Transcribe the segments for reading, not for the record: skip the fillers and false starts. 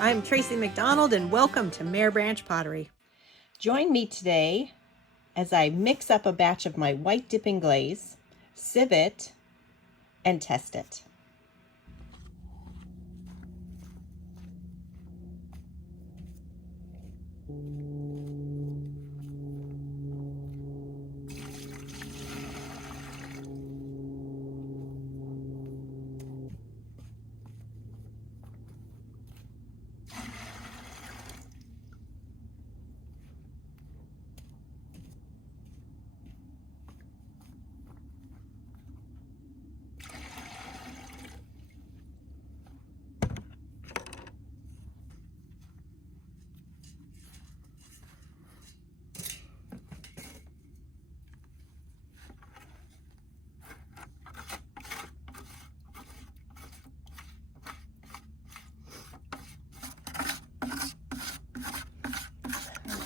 I'm Tracy McDonald and welcome to Mare Branch Pottery. Join me today as I mix up a batch of my white dipping glaze, sieve it, and test it.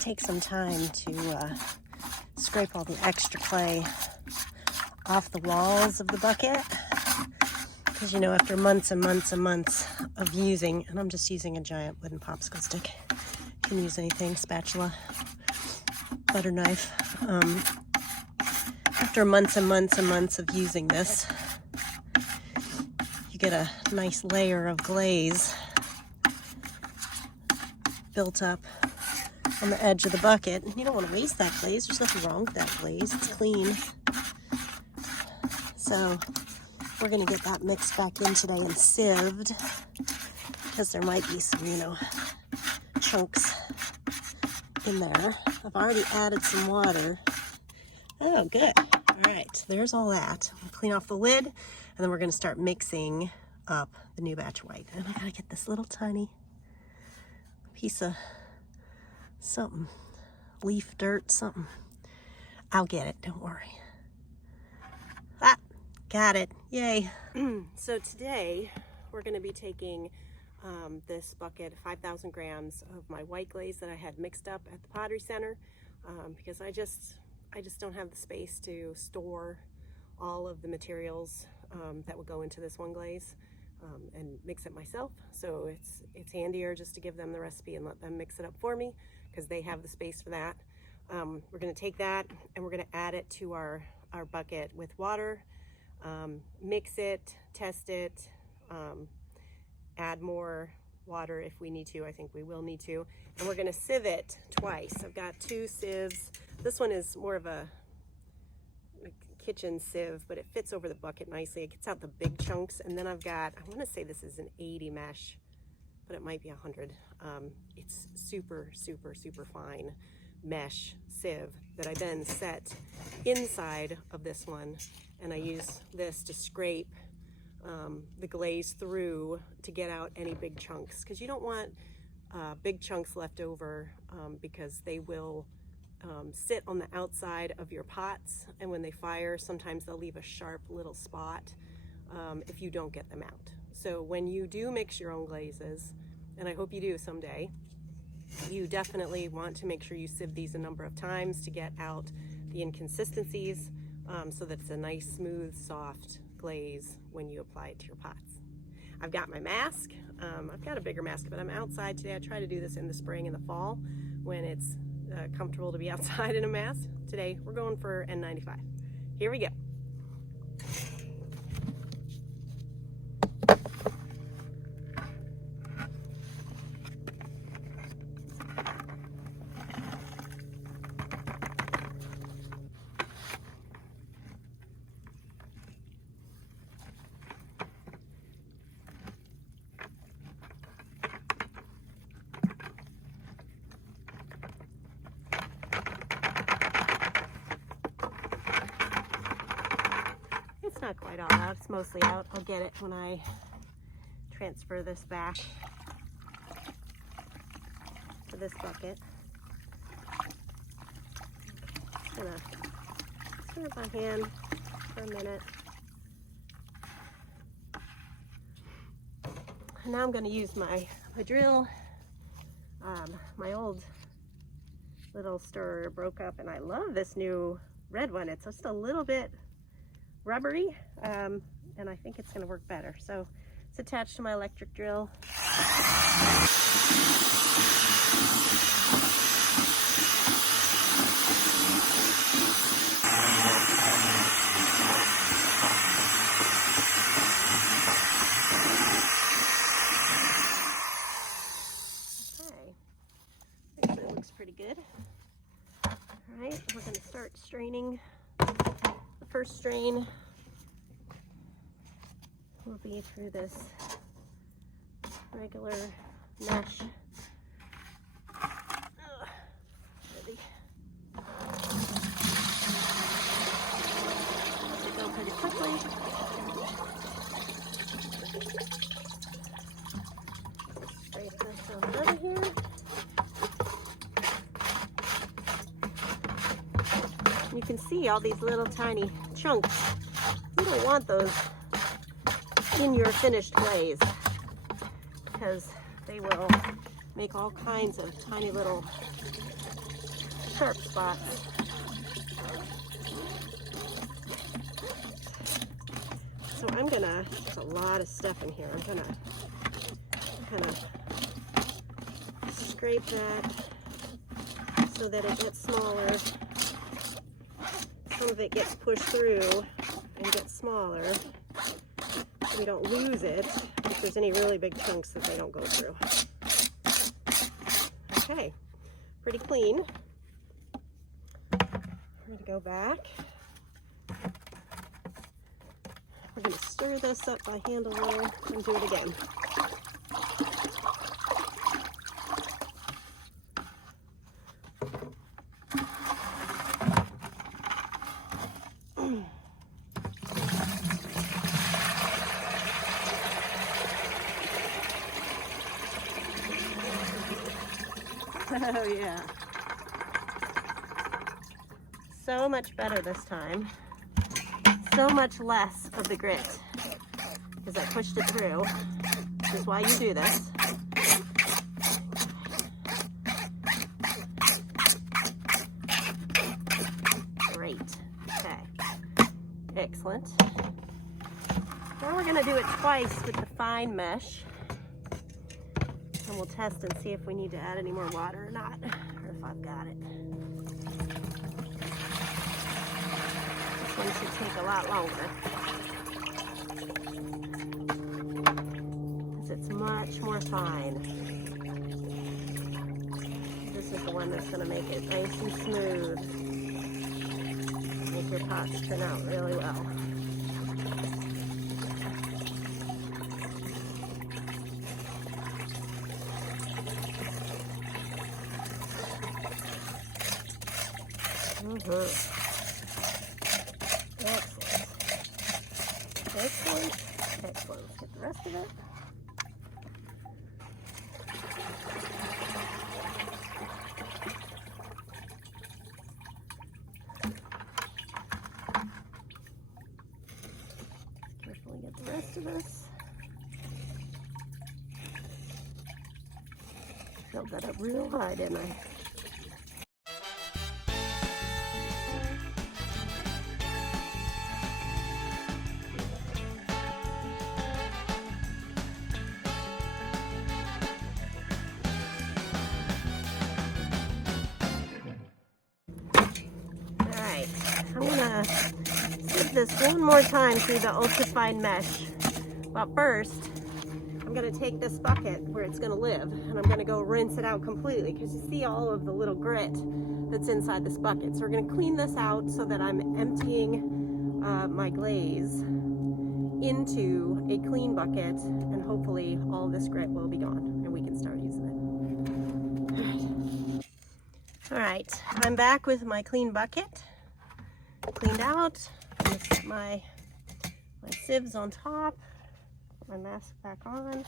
Take some time to scrape all the extra clay off the walls of the bucket, because you know, after months and months and months of using, and I'm just using a giant wooden popsicle stick, you can use anything, spatula, butter knife. After months and months and months of using this, you get a nice layer of glaze built up on the edge of the bucket. You don't want to waste that glaze. There's nothing wrong with that glaze. It's clean. So we're going to get that mixed back in today and sieved, because there might be some, chunks in there. I've already added some water. Oh, good. All right, there's all that. We'll clean off the lid, and then we're going to start mixing up the new batch white. And I got to get this little tiny piece of something, leaf, dirt, something. I'll get it, don't worry. Ah, got it, yay. So today we're going to be taking this bucket, 5,000 grams of my white glaze that I had mixed up at the Pottery Center, because I just don't have the space to store all of the materials that would go into this one glaze and mix it myself. So it's handier just to give them the recipe and let them mix it up for me, because they have the space for that. We're going to take that and we're going to add it to our bucket with water, mix it, test it, add more water if we need to. I think we will need to. And we're going to sieve it twice. I've got two sieves. This one is more of a kitchen sieve, but it fits over the bucket nicely. It gets out the big chunks. And then I've got, I want to say this is an 80 mesh, but it might be 100. It's super, super, super fine mesh sieve that I then set inside of this one, and I use this to scrape the glaze through to get out any big chunks, because you don't want big chunks left over, because they will sit on the outside of your pots, and when they fire, sometimes they'll leave a sharp little spot if you don't get them out. So when you do mix your own glazes, and I hope you do someday, you definitely want to make sure you sieve these a number of times to get out the inconsistencies, so that it's a nice, smooth, soft glaze when you apply it to your pots. I've got my mask. I've got a bigger mask, but I'm outside today. I try to do this in the spring and the fall when it's comfortable to be outside in a mask. Today we're going for N95. Here we go. It's not quite all out, it's mostly out. I'll get it when I transfer this back to this bucket. Just gonna stir it by hand for a minute. And now I'm gonna use my drill. My old little stirrer broke up, and I love this new red one. It's just a little bit rubbery, and I think it's going to work better. So It's attached to my electric drill. Actually, it looks pretty good. All right, we're going to start straining. The first strain will be through this regular mesh. Ready. They go pretty quickly. Scrape this on out of here. You can see all these little tiny chunks. You don't want those in your finished glaze because they will make all kinds of tiny little sharp spots. So I'm gonna, there's a lot of stuff in here. I'm gonna kind of scrape that so that it gets smaller. Some of it gets pushed through and gets smaller, so we don't lose it if there's any really big chunks that they don't go through. Okay, pretty clean. I'm going to go back. We're going to stir this up by hand a little and do it again. Oh yeah. So much better this time. So much less of the grit because I pushed it through. This is why you do this. Great. Okay. Excellent. Now we're going to do it twice with the fine mesh. And we'll test and see if we need to add any more water or not, or if I've got it. This one should take a lot longer because it's much more fine. This is the one that's going to make it nice and smooth. Make your pots turn out really well. Excellent. Excellent. Excellent. Let's get the rest of it. Carefully get the rest of this. Filled that up real high, didn't I? I'm gonna sieve this one more time through the ultrafine mesh. But first, I'm gonna take this bucket where it's gonna live and I'm gonna go rinse it out completely because you see all of the little grit that's inside this bucket. So we're gonna clean this out so that I'm emptying my glaze into a clean bucket and hopefully all this grit will be gone and we can start using it. All right, I'm back with my clean bucket. Cleaned out, with my sieves on top, my mask back on.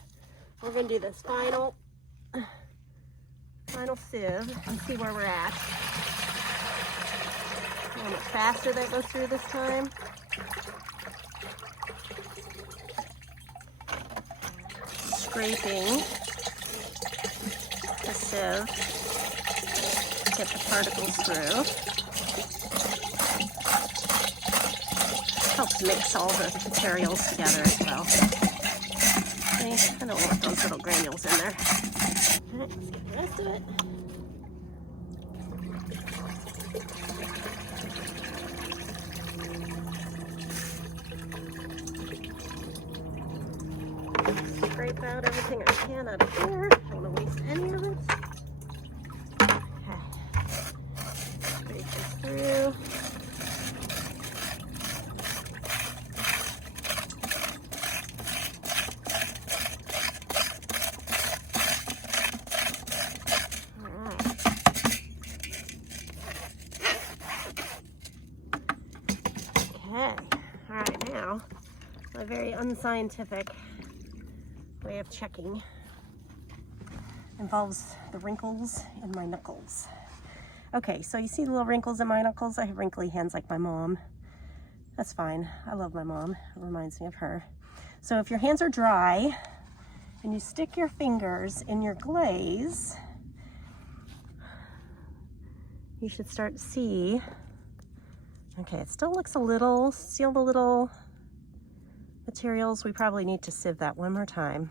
We're going to do this final sieve and see where we're at. How much faster that goes through this time. Scraping the sieve to get the particles through. Helps mix all the materials together as well. See, I don't want those little granules in there. All right, let's get the rest of it. Scrape out everything I can out of here. Don't want to waste any of it. Okay. Scrape this through. Okay. All right, now my very unscientific way of checking involves the wrinkles in my knuckles. Okay, so you see the little wrinkles in my knuckles? I have wrinkly hands like my mom. That's fine. I love my mom. It reminds me of her. So if your hands are dry and you stick your fingers in your glaze, you should start to see, okay, it still looks a little, still the little materials. We probably need to sieve that one more time.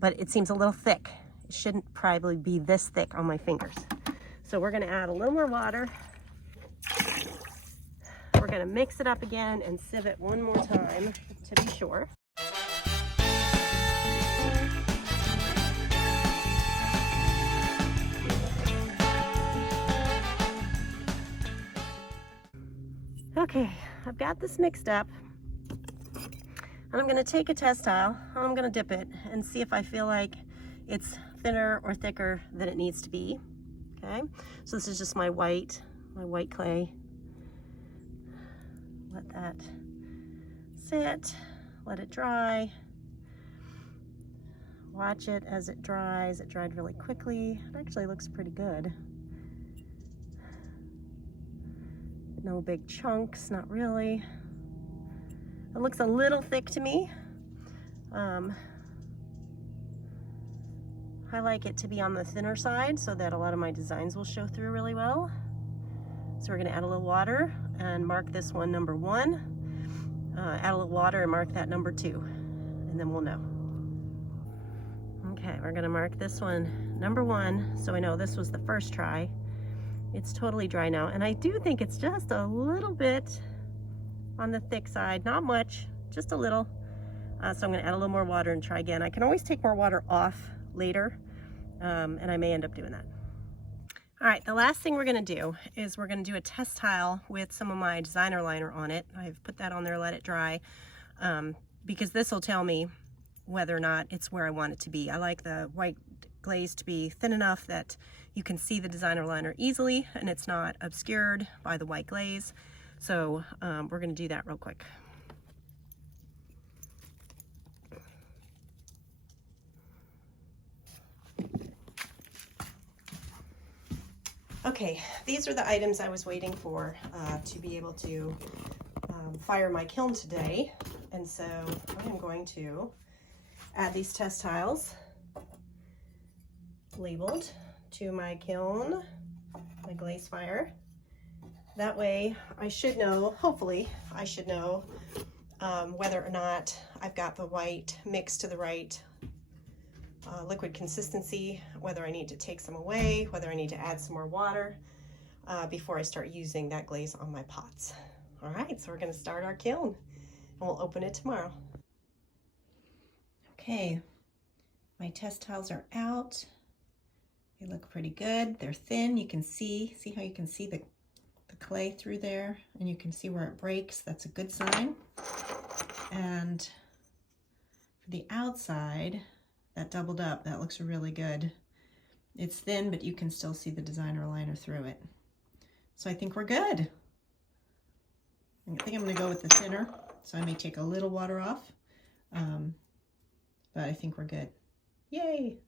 But it seems a little thick. It shouldn't probably be this thick on my fingers. So we're gonna add a little more water. We're gonna mix it up again and sieve it one more time to be sure. Okay, I've got this mixed up. And I'm gonna take a test tile, and I'm gonna dip it and see if I feel like it's thinner or thicker than it needs to be. Okay, so this is just my white clay. Let that sit, let it dry. Watch it as it dries. It dried really quickly. It actually looks pretty good. No big chunks, not really. It looks a little thick to me. I like it to be on the thinner side so that a lot of my designs will show through really well. So we're gonna add a little water and mark this one number 1. Add a little water and mark that number 2, and then we'll know. Okay, we're gonna mark this one number 1, so I know this was the first try. It's totally dry now, and I do think it's just a little bit on the thick side, not much, just a little. So I'm gonna add a little more water and try again. I can always take more water off later, and I may end up doing that. All right, the last thing we're gonna do is we're gonna do a test tile with some of my designer liner on it. I've put that on there, let it dry, because this will tell me whether or not it's where I want it to be. I like the white glaze to be thin enough that you can see the designer liner easily and it's not obscured by the white glaze. So we're gonna do that real quick. Okay, these are the items I was waiting for to be able to fire my kiln today. And so I'm going to add these test tiles labeled to my kiln, my glaze fire. That way I should know, hopefully I should know whether or not I've got the white mixed to the right liquid consistency, whether I need to take some away, whether I need to add some more water before I start using that glaze on my pots. All right, so we're gonna start our kiln and we'll open it tomorrow. Okay, my test tiles are out. They look pretty good. They're thin. You can see how you can see the clay through there, and you can see where it breaks. That's a good sign. And for the outside, that doubled up, that looks really good. It's thin, but you can still see the designer liner through it. So I think we're good. I think I'm gonna go with the thinner, so I may take a little water off, but I think we're good. Yay!